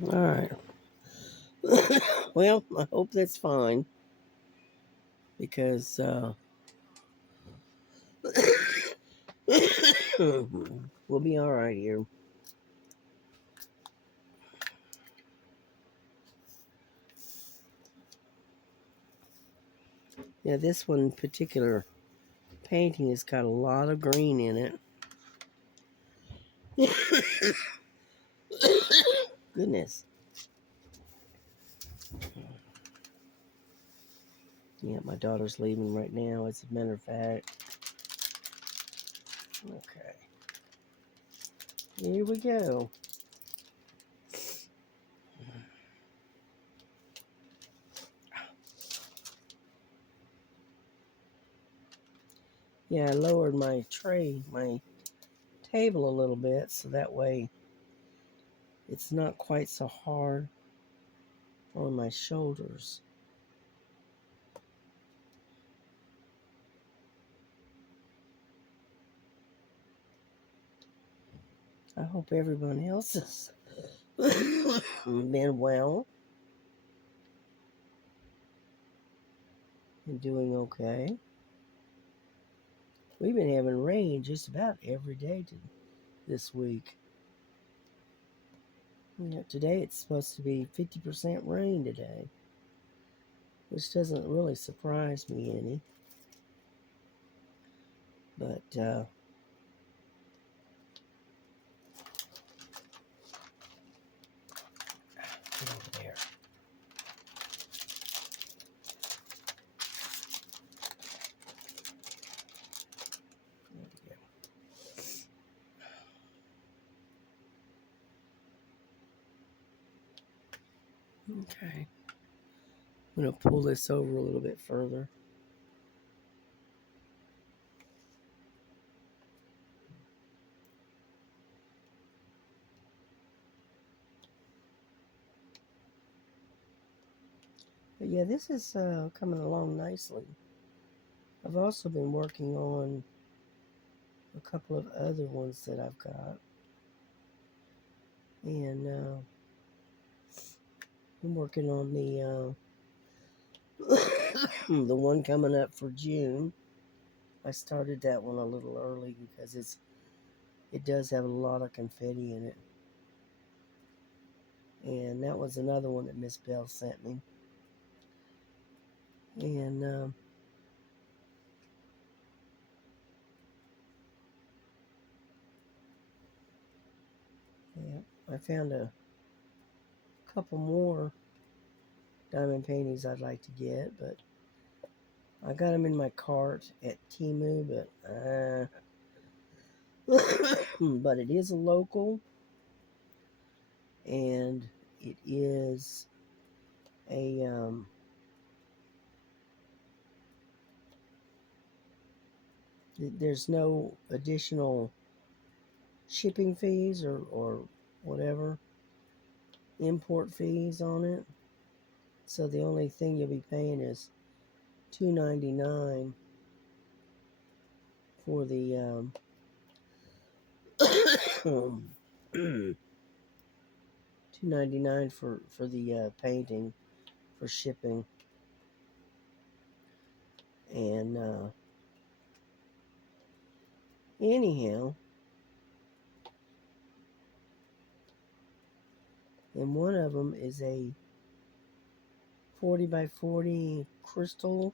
All right. Well, I hope that's fine because we'll be all right here. Yeah, this one particular painting has got a lot of green in it. Goodness. Yeah, my daughter's leaving right now, as a matter of fact. Okay. Here we go. Yeah, I lowered my table a little bit so that way it's not quite so hard on my shoulders. I hope everyone else has been well and doing okay. We've been having rain just about every day this week. Today it's supposed to be 50% rain today, which doesn't really surprise me any. But there. There we go. Okay. I'm going to pull this over a little bit further. But yeah, this is coming along nicely. I've also been working on a couple of other ones that I've got. And I'm working on the one coming up for June. I started that one a little early because it does have a lot of confetti in it. And that was another one that Miss Bell sent me. And yeah, I found a couple more diamond paintings I'd like to get, but I got them in my cart at Temu, but it is a local, and it is a there's no additional shipping fees or whatever import fees on it. So the only thing you'll be paying is $2.99 for the $2.99 for the painting for shipping. And anyhow, and one of them is a 40 by 40 crystal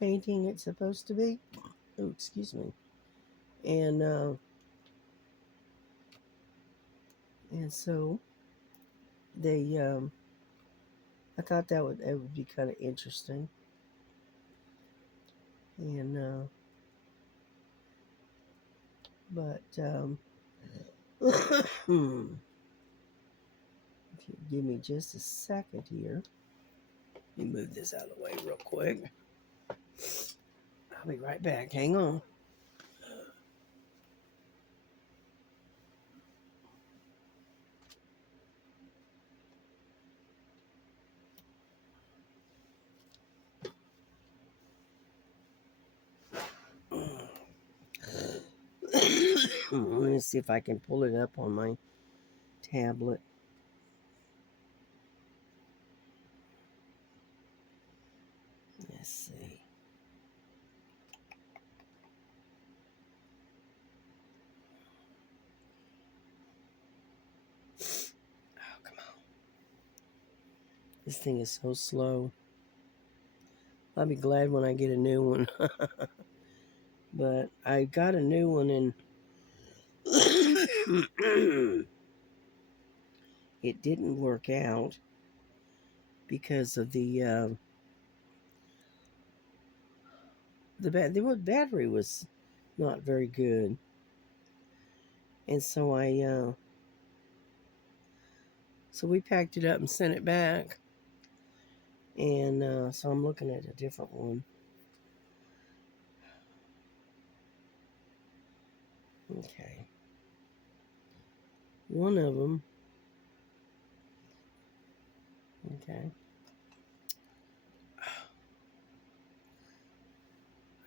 painting. It's supposed to be. Oh, excuse me. And so they I thought that would be kind of interesting. And but if you give me just a second here, let me move this out of the way real quick. I'll be right back. Hang on. Let me see if I can pull it up on my tablet. Let's see. Oh, come on. This thing is so slow. I'll be glad when I get a new one. But I got a new one and it didn't work out because of the battery was not very good. And so so we packed it up and sent it back. And so I'm looking at a different one. Okay. One of them. Okay.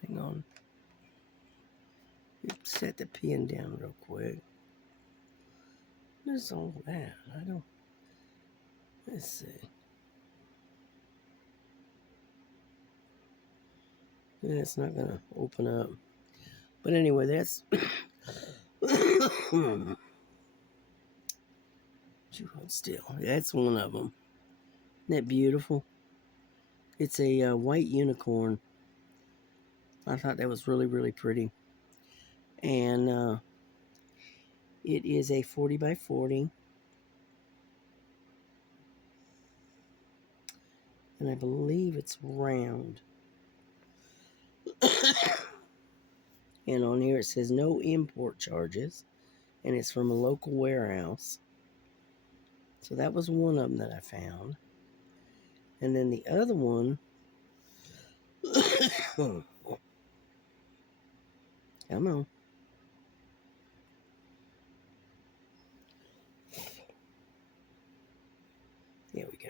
Hang on. Set the pen down real quick. What's all that? I don't. Let's see. Yeah, it's not gonna open up. But anyway, that's. You hold still. That's one of them. Isn't that beautiful? It's a white unicorn. I thought that was really, really pretty. And it is a 40 by 40. And I believe it's round. And on here it says no import charges. And it's from a local warehouse. So that was one of them that I found. And then the other one. Come on. There we go.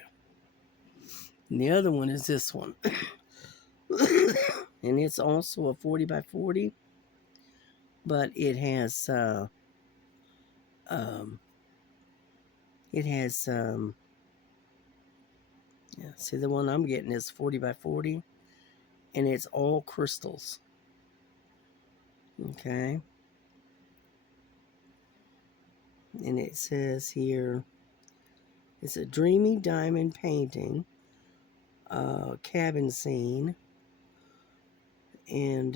And the other one is this one. And it's also a 40 by 40. But it has yeah, see, the one I'm getting is 40 by 40, and it's all crystals. Okay. And it says here, it's a dreamy diamond painting, cabin scene, and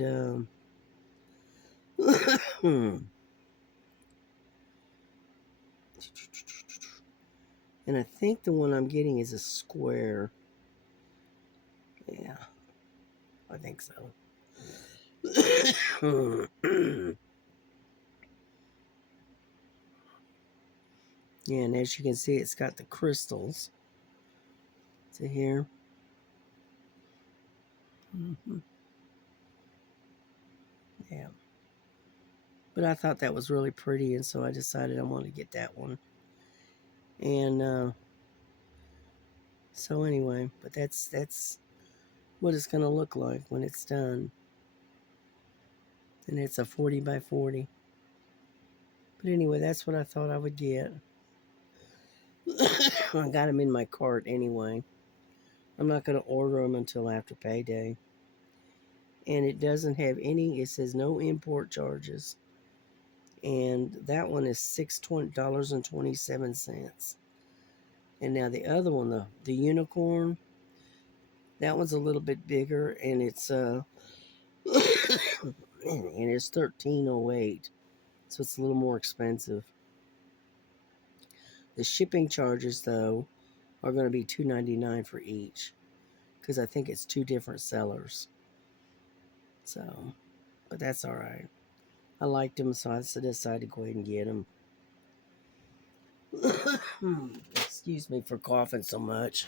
and I think the one I'm getting is a square. Yeah, I think so. Yeah, and as you can see, it's got the crystals. See here? Yeah. But I thought that was really pretty, and so I decided I wanted to get that one. And so anyway, but that's what it's going to look like when it's done. And it's a 40 by 40. But anyway, that's what I thought I would get. I got them in my cart anyway. I'm not going to order them until after payday. And it doesn't have any, it says no import charges. And that one is $6.27. And now the other one, the unicorn, that one's a little bit bigger, and it's and it's $13.08, so it's a little more expensive. The shipping charges, though, are going to be $2.99 for each, because I think it's two different sellers. So, but that's all right. I liked them, so I decided to go ahead and get them. Excuse me for coughing so much.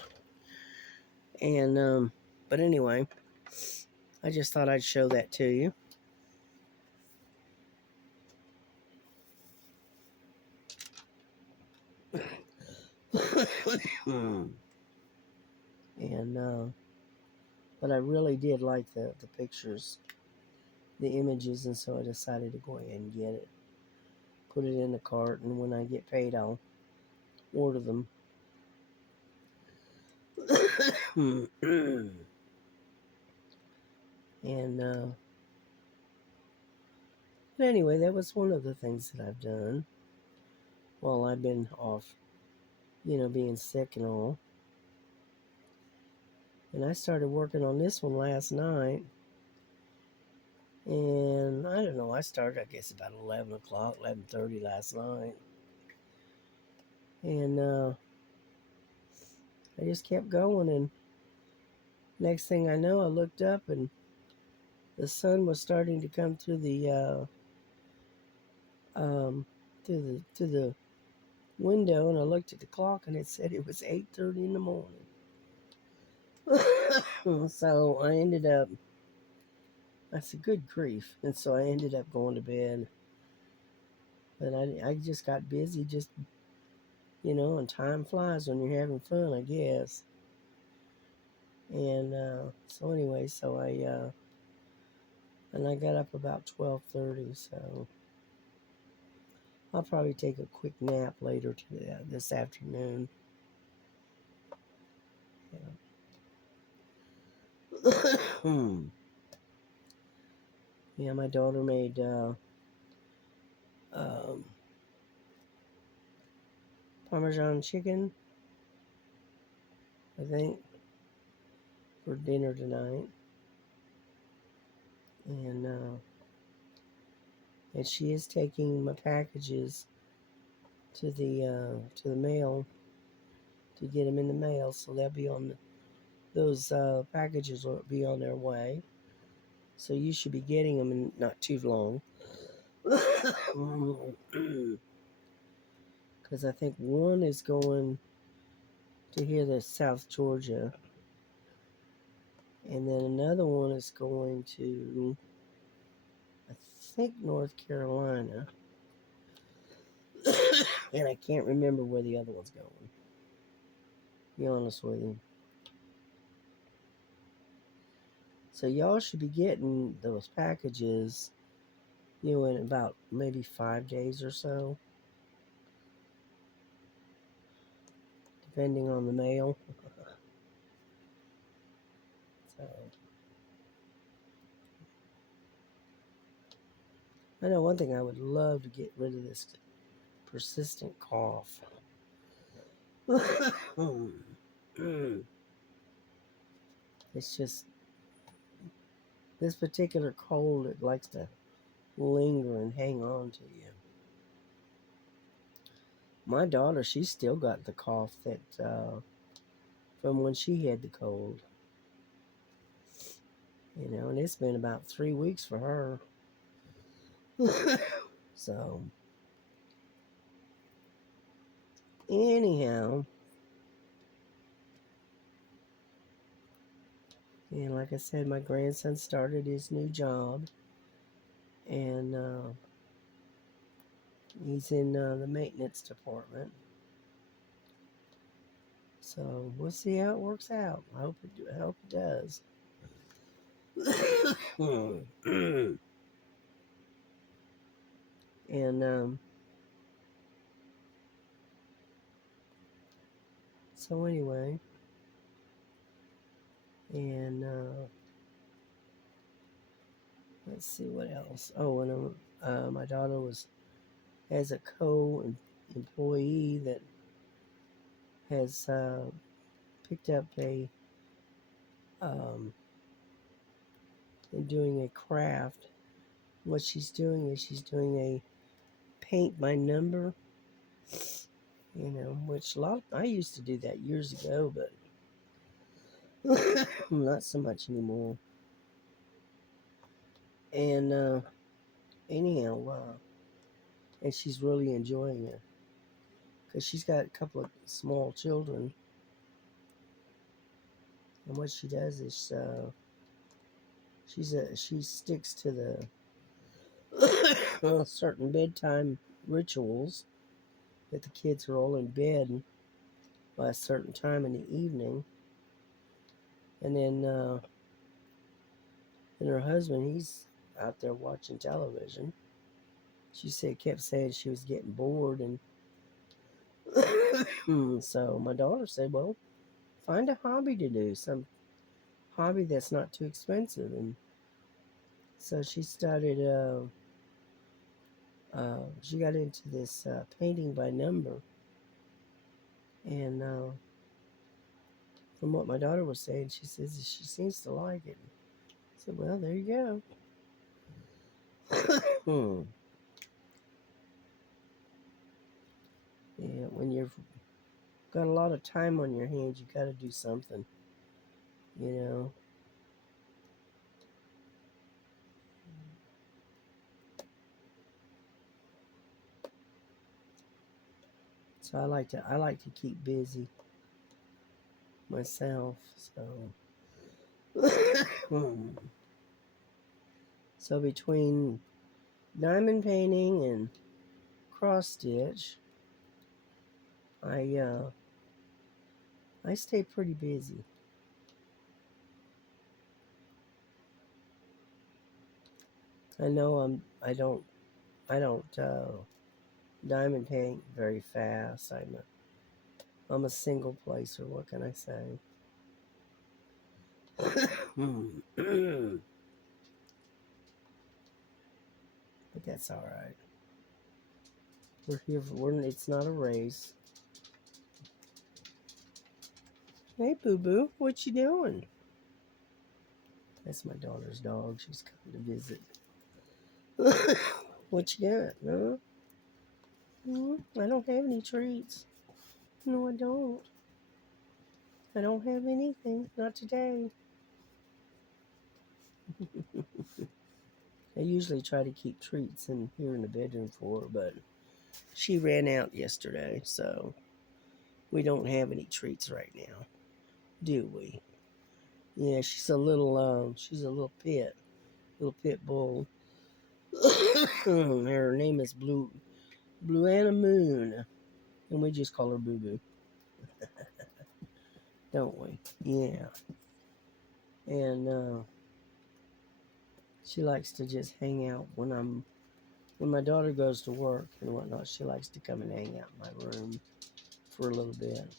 And but anyway, I just thought I'd show that to you. And but I really did like the pictures, the images, and so I decided to go ahead and get it, put it in the cart, and when I get paid, I'll order them. And but anyway, that was one of the things that I've done while I've been off, being sick and all. And I started working on this one last night. And I don't know, I started, I guess, about 11 o'clock, 11:30 last night. And I just kept going. And next thing I know, I looked up and the sun was starting to come through the through the window, and I looked at the clock and it said it was 8:30 in the morning. So I ended up, I said, good grief. And so I ended up going to bed. But I just got busy, just, and time flies when you're having fun, I guess. And so anyway, and I got up about 12:30, so I'll probably take a quick nap later this afternoon. Yeah. Yeah, my daughter made um, Parmesan chicken, I think, for dinner tonight, and she is taking my packages to the mail to get them in the mail, so they'll be on those packages will be on their way. So you should be getting them in not too long. Because I think one is going to here to South Georgia, and then another one is going to, I think, North Carolina. And I can't remember where the other one's going, to be honest with you. So y'all should be getting those packages, in about maybe 5 days or so, depending on the mail. So I know one thing, I would love to get rid of this persistent cough. It's just this particular cold, it likes to linger and hang on to you. My daughter, she's still got the cough that from when she had the cold. And it's been about 3 weeks for her. So, anyhow, and like I said, my grandson started his new job, and he's in the maintenance department. So we'll see how it works out. I hope it does. And so anyway, and let's see what else. Oh, and my daughter has a co-employee that has picked up and doing a craft. What she's doing is she's doing a paint by number, which I used to do that years ago, but not so much anymore. And anyhow, and she's really enjoying it because she's got a couple of small children, and what she does is she sticks to the certain bedtime rituals that the kids are all in bed by a certain time in the evening, and then her husband, he's out there watching television. She kept saying she was getting bored, and So my daughter said, well, find a hobby to do, some hobby that's not too expensive. And so she started, she got into this painting by number. And from what my daughter was saying, she says she seems to like it. I said, well, there you go. Yeah, when you've got a lot of time on your hands, you got to do something, you know. So I like to keep busy myself. So between diamond painting and cross stitch, I stay pretty busy. I know I don't diamond paint very fast. I'm a single placer. What can I say? But that's all right. We're here for. It's not a race. Hey, Boo Boo, what you doing? That's my daughter's dog. She's coming to visit. What you got? No, I don't have any treats. No, I don't. I don't have anything. Not today. I usually try to keep treats in here in the bedroom for her, but she ran out yesterday, so we don't have any treats right now, do we? Yeah, she's a little pit bull. Her name is Blue Anna Moon, and we just call her Boo Boo, don't we? Yeah, and she likes to just hang out when my daughter goes to work and whatnot. She likes to come and hang out in my room for a little bit.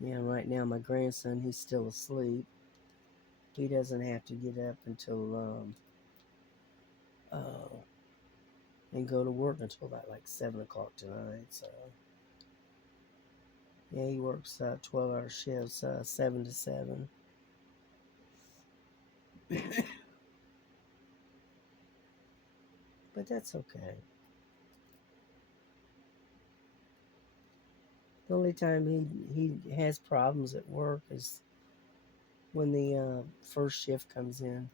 Yeah, right now my grandson, he's still asleep. He doesn't have to get up until uh, and go to work until about like 7 o'clock tonight. So yeah, he works 12-hour shifts, 7 to 7. But that's okay. The only time he has problems at work is when the first shift comes in.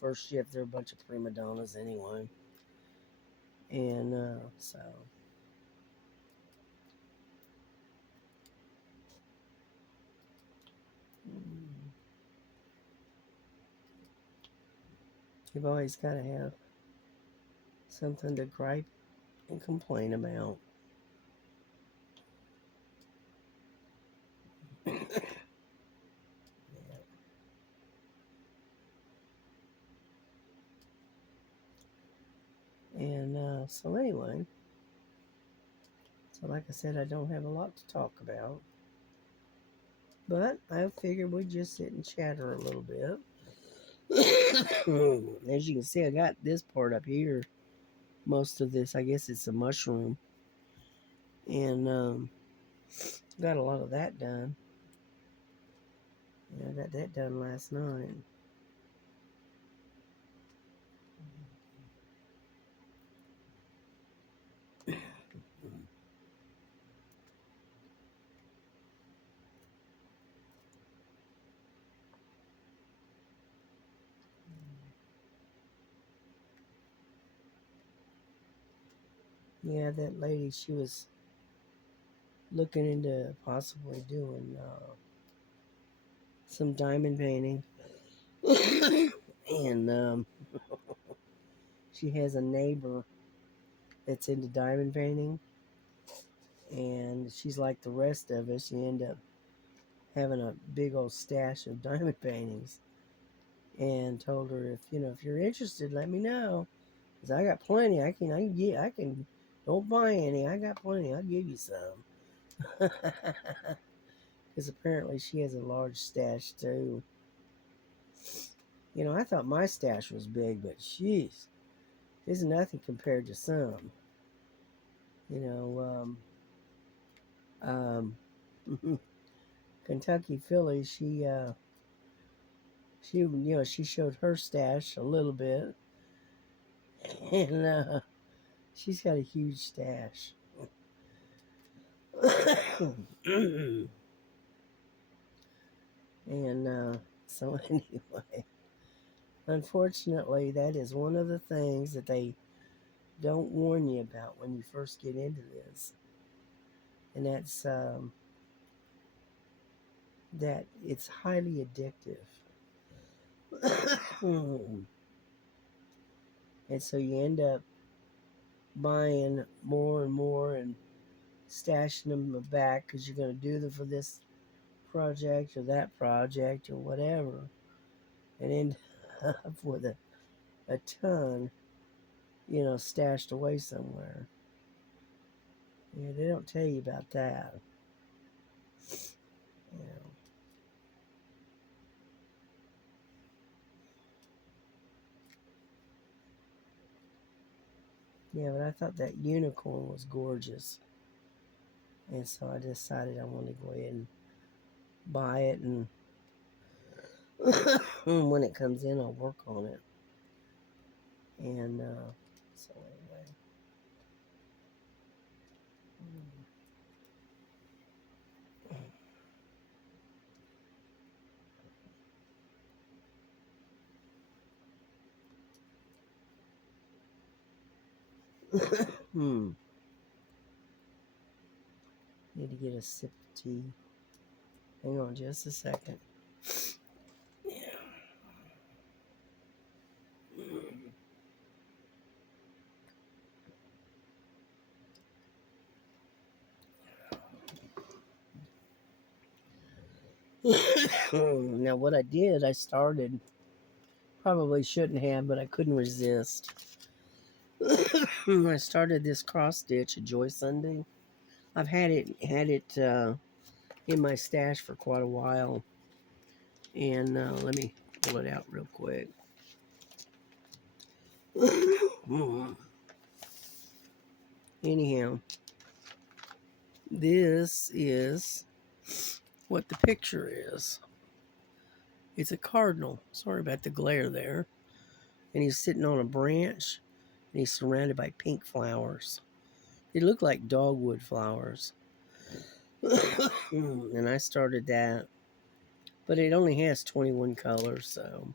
First shift, they're a bunch of prima donnas anyway. And so, mm, you've always got to have something to gripe and complain about. And so, anyway, so like I said, I don't have a lot to talk about. But I figured we'd just sit and chatter a little bit. As you can see, I got this part up here. Most of this, I guess it's a mushroom. And got a lot of that done. Yeah, I got that done last night. Yeah, that lady, she was looking into possibly doing some diamond painting. And she has a neighbor that's into diamond painting. And she's like the rest of us. She ended up having a big old stash of diamond paintings. and told her if you're interested, let me know, cause I got plenty. I can. Don't buy any. I got plenty. I'll give you some. Because apparently she has a large stash too. I thought my stash was big, but sheesh, it's nothing compared to some. You know, Kentucky Philly. She showed her stash a little bit, and she's got a huge stash. And so anyway, unfortunately, that is one of the things that they don't warn you about when you first get into this, and that's that it's highly addictive. And so you end up buying more and more and stashing them back because you're going to do them for this project or that project or whatever, and end up with a ton, stashed away somewhere. Yeah, they don't tell you about that. Yeah. Yeah, but I thought that unicorn was gorgeous. And so I decided I wanted to go ahead and buy it. And when it comes in, I'll work on it. And so anyway. Need to get a sip of tea. Hang on just a second. Now, what I did, I started, probably shouldn't have, but I couldn't resist. I started this cross stitch, a Joy Sunday. I've had it in my stash for quite a while, and let me pull it out real quick. Anyhow, this is what the picture is. It's a cardinal. Sorry about the glare there. And he's sitting on a branch, and he's surrounded by pink flowers. They look like dogwood flowers. And I started that, but it only has 21 colors, so.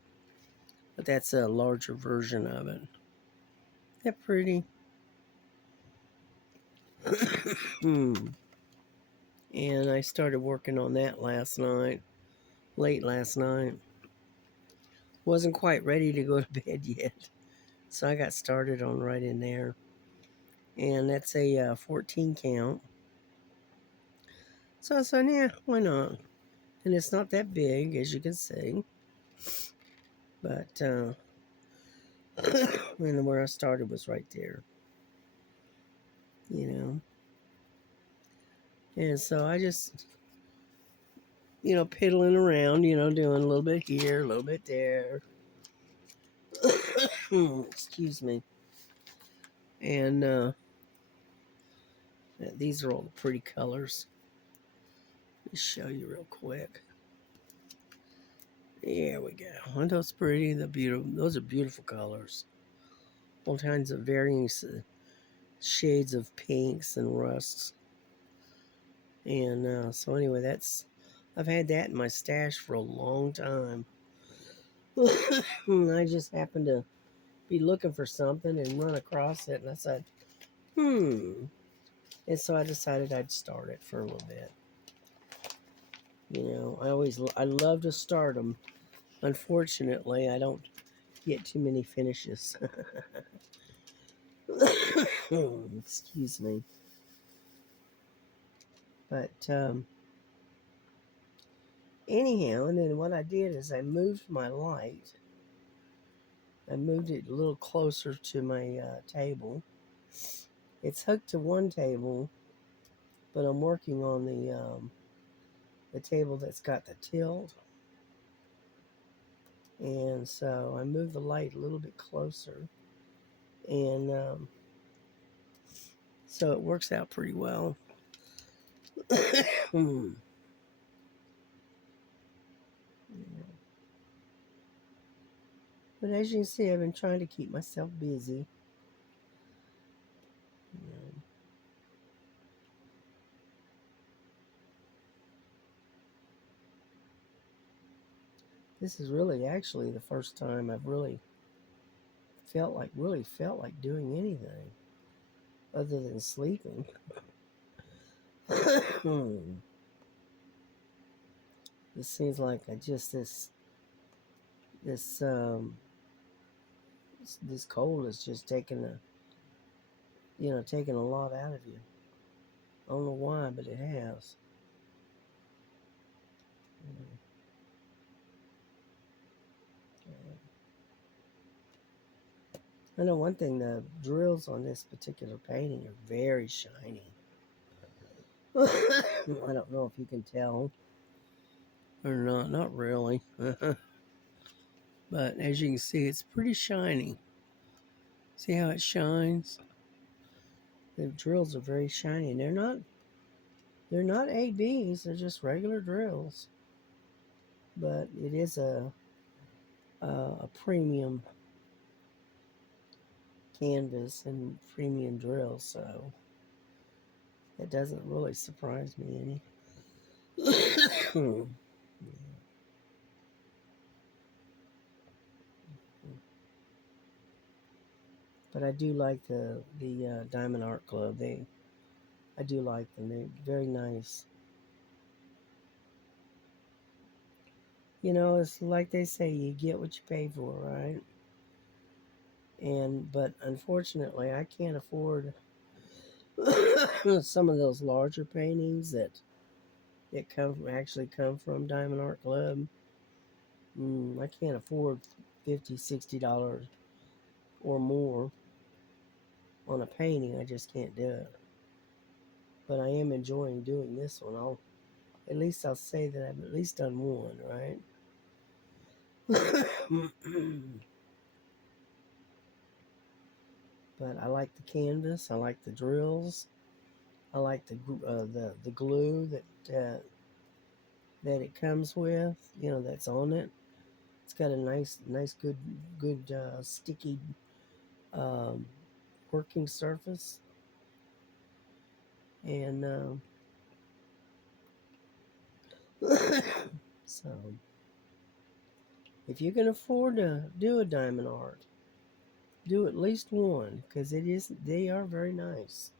But that's a larger version of it. Isn't that pretty? And I started working on that late last night. Wasn't quite ready to go to bed yet, so I got started on right in there. And that's a 14 count. So I said, yeah, why not? And it's not that big, as you can see. But, and where I started was right there. And so I just, piddling around, doing a little bit here, a little bit there. Excuse me. And these are all the pretty colors. Let me show you real quick. There we go. Aren't those pretty? Those are beautiful colors. All kinds of varying shades of pinks and rusts. And so anyway, I've had that in my stash for a long time. I just happened to be looking for something and run across it, and I said, And so I decided I'd start it for a little bit. I love to start them. Unfortunately, I don't get too many finishes. Excuse me. But anyhow, and then what I did is I moved my light I moved it a little closer to my table. It's hooked to one table, but I'm working on the table that's got the tilt. And so I moved the light a little bit closer. And so it works out pretty well. But as you can see, I've been trying to keep myself busy. This is really actually the first time I've really felt like doing anything other than sleeping. It seems like this this cold is just taking a lot out of you. I don't know why, but it has. I know one thing, the drills on this particular painting are very shiny. I don't know if you can tell or not really. But as you can see, it's pretty shiny. See how it shines? The drills are very shiny, and they're not ABs, they're just regular drills. But it is a premium canvas and premium drill, so it doesn't really surprise me any. But I do like the Diamond Art Club. I do like them. They're very nice. You know, it's like they say, you get what you pay for, right? But unfortunately, I can't afford some of those larger paintings that actually come from Diamond Art Club. I can't afford $50, $60 or more on a painting. I just can't do it. But I am enjoying doing this one. I'll say that I've at least done one, right? But I like the canvas. I like the drills. I like the glue that it comes with. That's on it. It's got a nice good sticky um, working surface. And so, if you can afford to do a diamond art, do at least one, because they are very nice.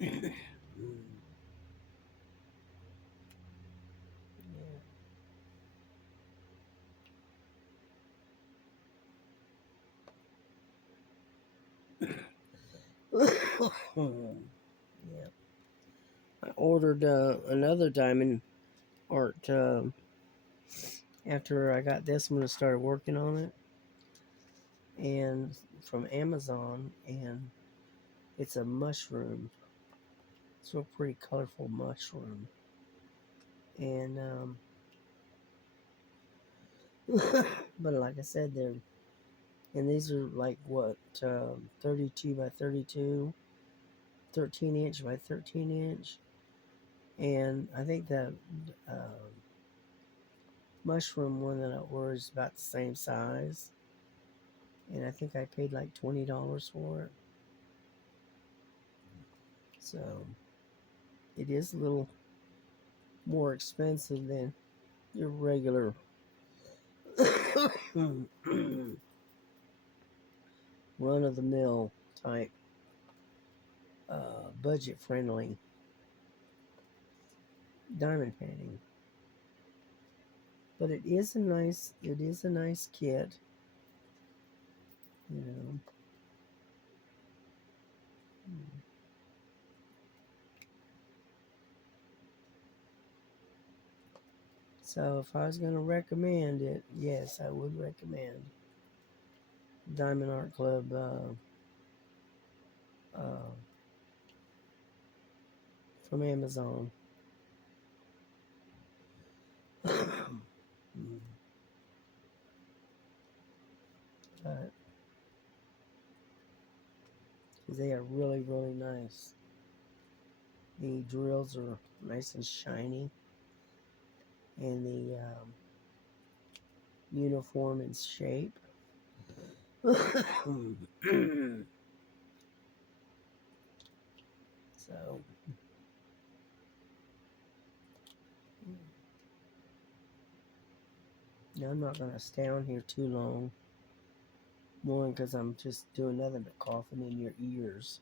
Yeah. Yeah. I ordered another diamond art after I got this one and started working on it, and from Amazon, and it's a mushroom. It's a pretty colorful mushroom, and but like I said, these are like what 32 by 32, 13-inch by 13-inch, and I think the mushroom one that I ordered is about the same size, and I think I paid like $20 for it. So it is a little more expensive than your regular run-of-the-mill type budget-friendly diamond painting. But it is a nice kit, you know. So if I was going to recommend it, yes, I would recommend Diamond Art Club from Amazon. But they are really, really nice. The drills are nice and shiny, and the uniform in shape. So, now I'm not going to stay on here too long. One, because I'm just doing nothing but coughing in your ears.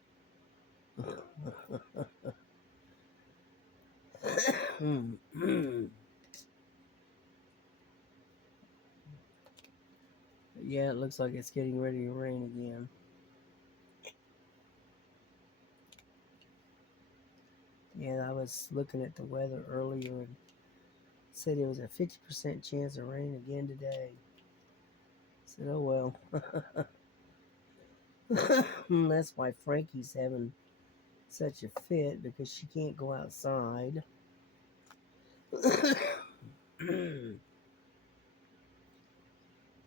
Yeah, it looks like it's getting ready to rain again. Yeah, I was looking at the weather earlier and said it was a 50% chance of rain again today. I said, oh well. That's why Frankie's having such a fit, because she can't go outside.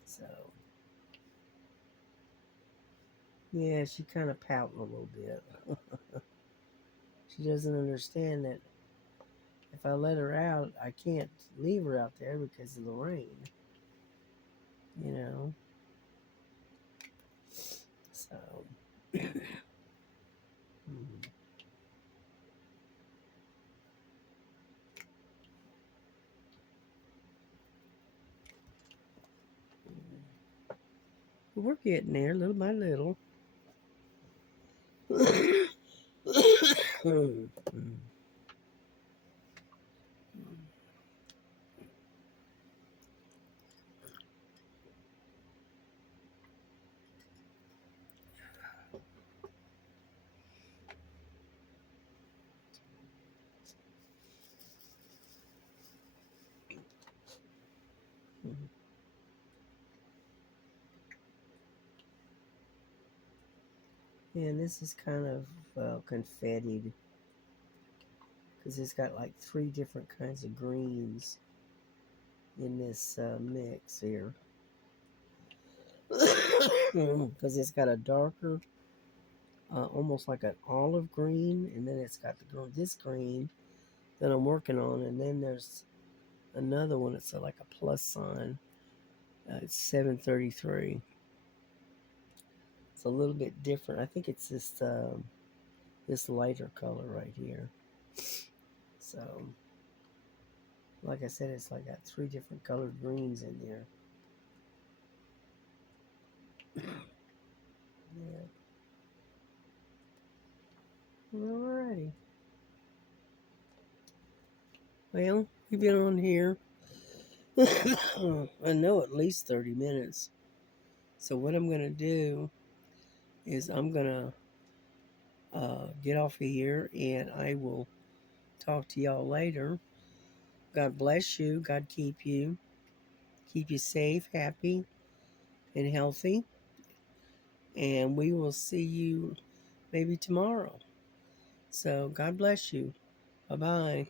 So, yeah, she kind of pouting a little bit. She doesn't understand that if I let her out, I can't leave her out there because of the rain. You know? So, we're getting there little by little. And this is kind of confettied, because it's got like 3 different kinds of greens in this mix here. Because it's got a darker, almost like an olive green, and then it's got this green that I'm working on, and then there's another one. It's like a plus sign. It's 733. It's a little bit different. I think it's this lighter color right here. So, like I said, it's like got 3 different colored greens in there. Yeah. Alrighty. Well, we've been on here, I know, at least 30 minutes. So what I'm going to do is I'm going to get off of here, and I will talk to y'all later. God bless you. God keep you. Keep you safe, happy, and healthy. And we will see you maybe tomorrow. So God bless you. Bye-bye.